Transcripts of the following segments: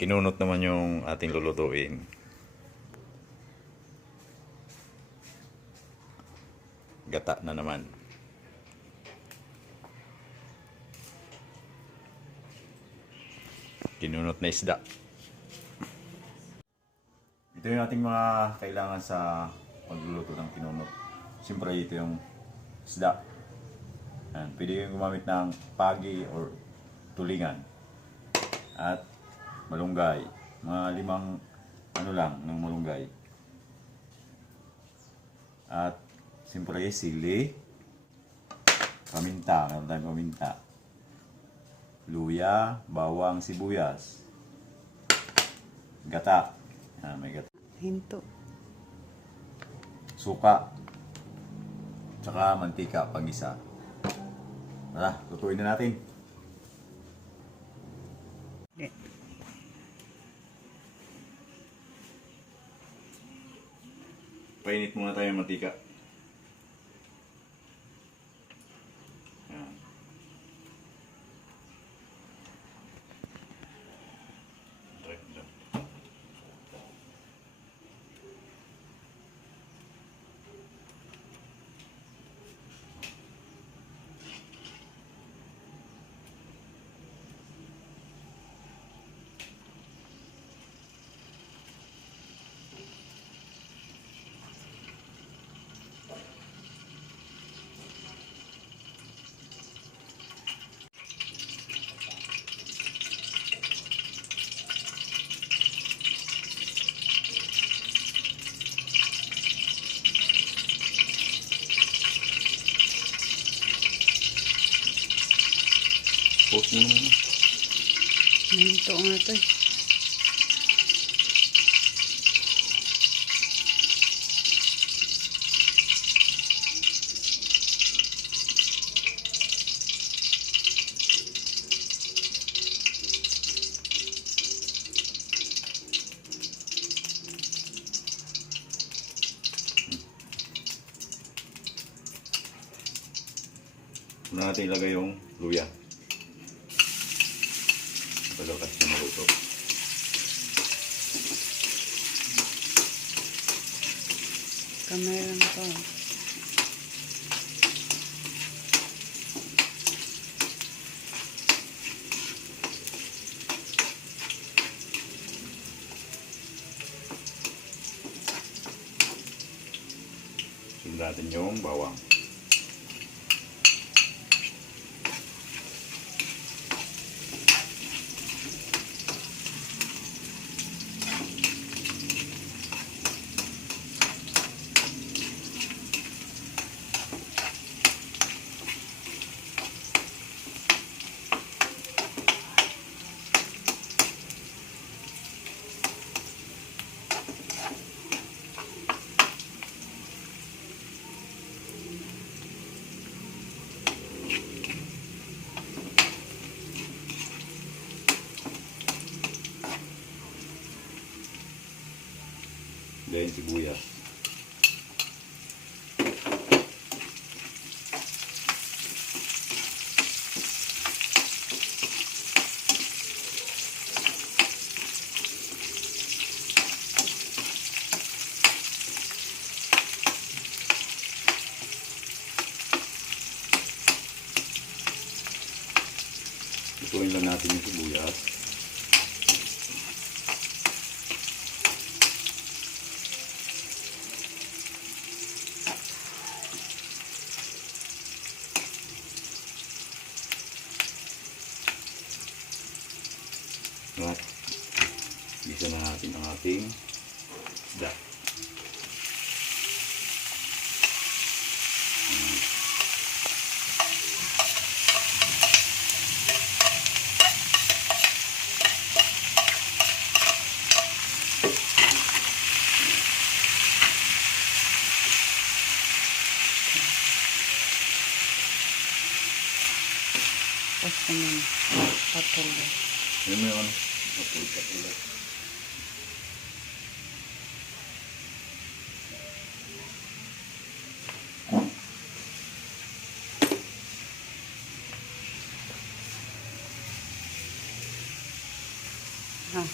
Kinunot naman yung ating lulutuin. Gata na naman. Kinunot na isda. Ito yung ating mga kailangan sa pagluluto ng kinunot. Siyempre ito yung isda. Yan. Pwede kayong gumamit ng pagi or tulingan. At malunggay. Mga 5 ano lang ng malunggay. At siyempre sili, paminta, meron tayong paminta, luya, bawang, sibuyas, gata, may gata, Hinto. suka, tsaka mantika pag isa. Tara, lutuin na natin. Painit muna tayo ng mantika. Yan. Post mo naman. Hinto nga to eh. Una natin ilagay yung luya. Pagkakas na maluto. Kamay lang to. Sundan natin yung bawang. Then sibuyas. Lutuin lang natin yung sibuyas. At gisa na natin ang ating isda. Tapos naman, patuloy. Yun mo yung ano? Patuloy. Ah.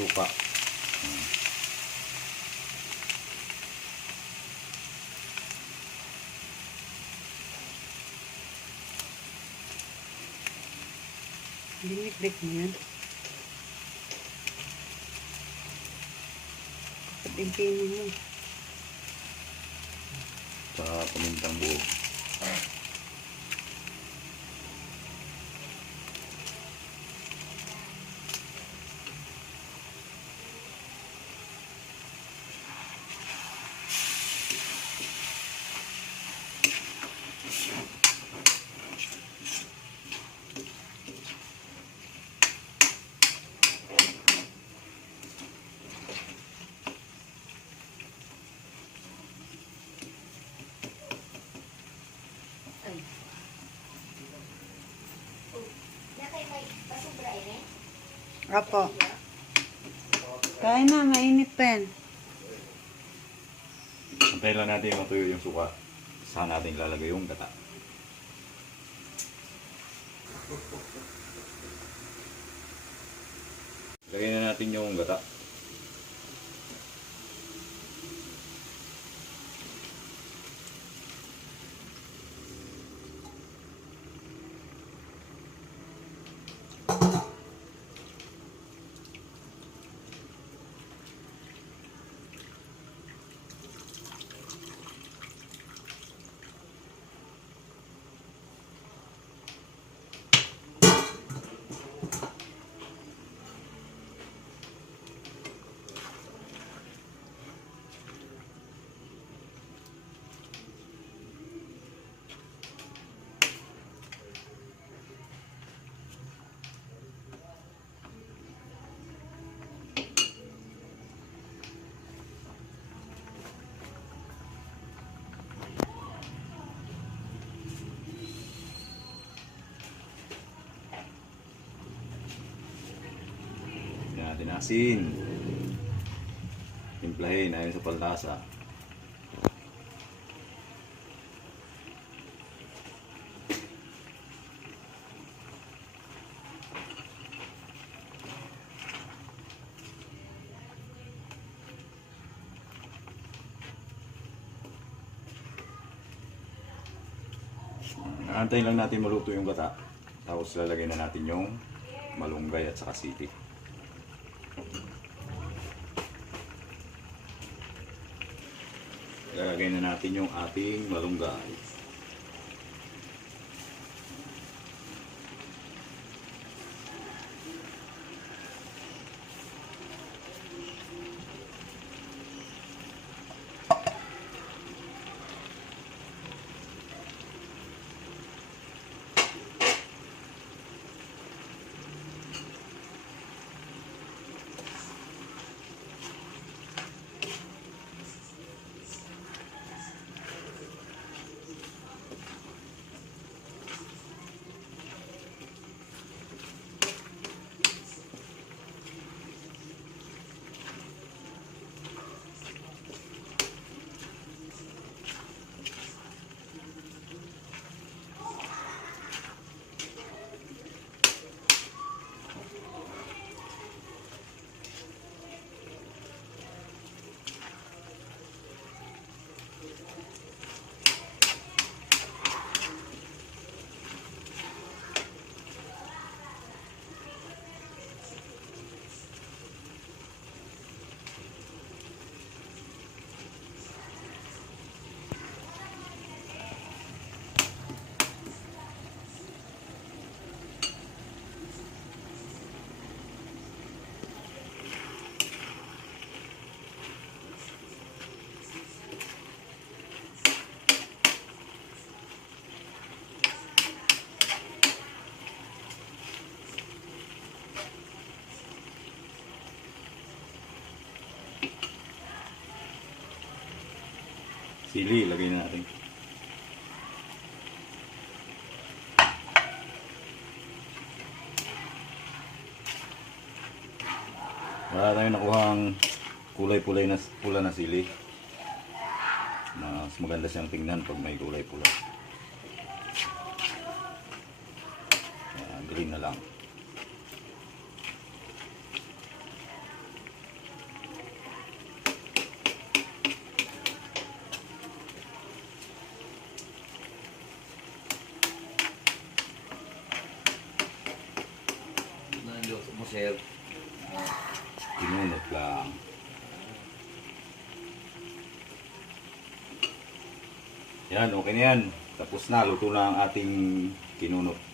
Suka. Dinikdik mo yan. Patimpinin mo. Sa pamintang buo. Apo. Kain na, mainit pa yan. Antayin lang natin matuyo yung suka. Saan natin ilalagay yung gata. Lagay na natin yung gata. Lagyan natin asin. Timplahin ayon sa palasa. Antayin lang natin maluto yung gata. Tapos lalagay na natin yung malunggay at saka siti. Lalagay na natin yung ating malunggay. Sili, lagay na natin. Wala tayong nakuhang kulay-pulay na pula na sili. Mas maganda siyang tingnan pag may kulay-pula. Green na lang. Naluto mo, sir. Pinunot lang. Yan, okay na yan. Tapos na, luto na ang ating kinunot.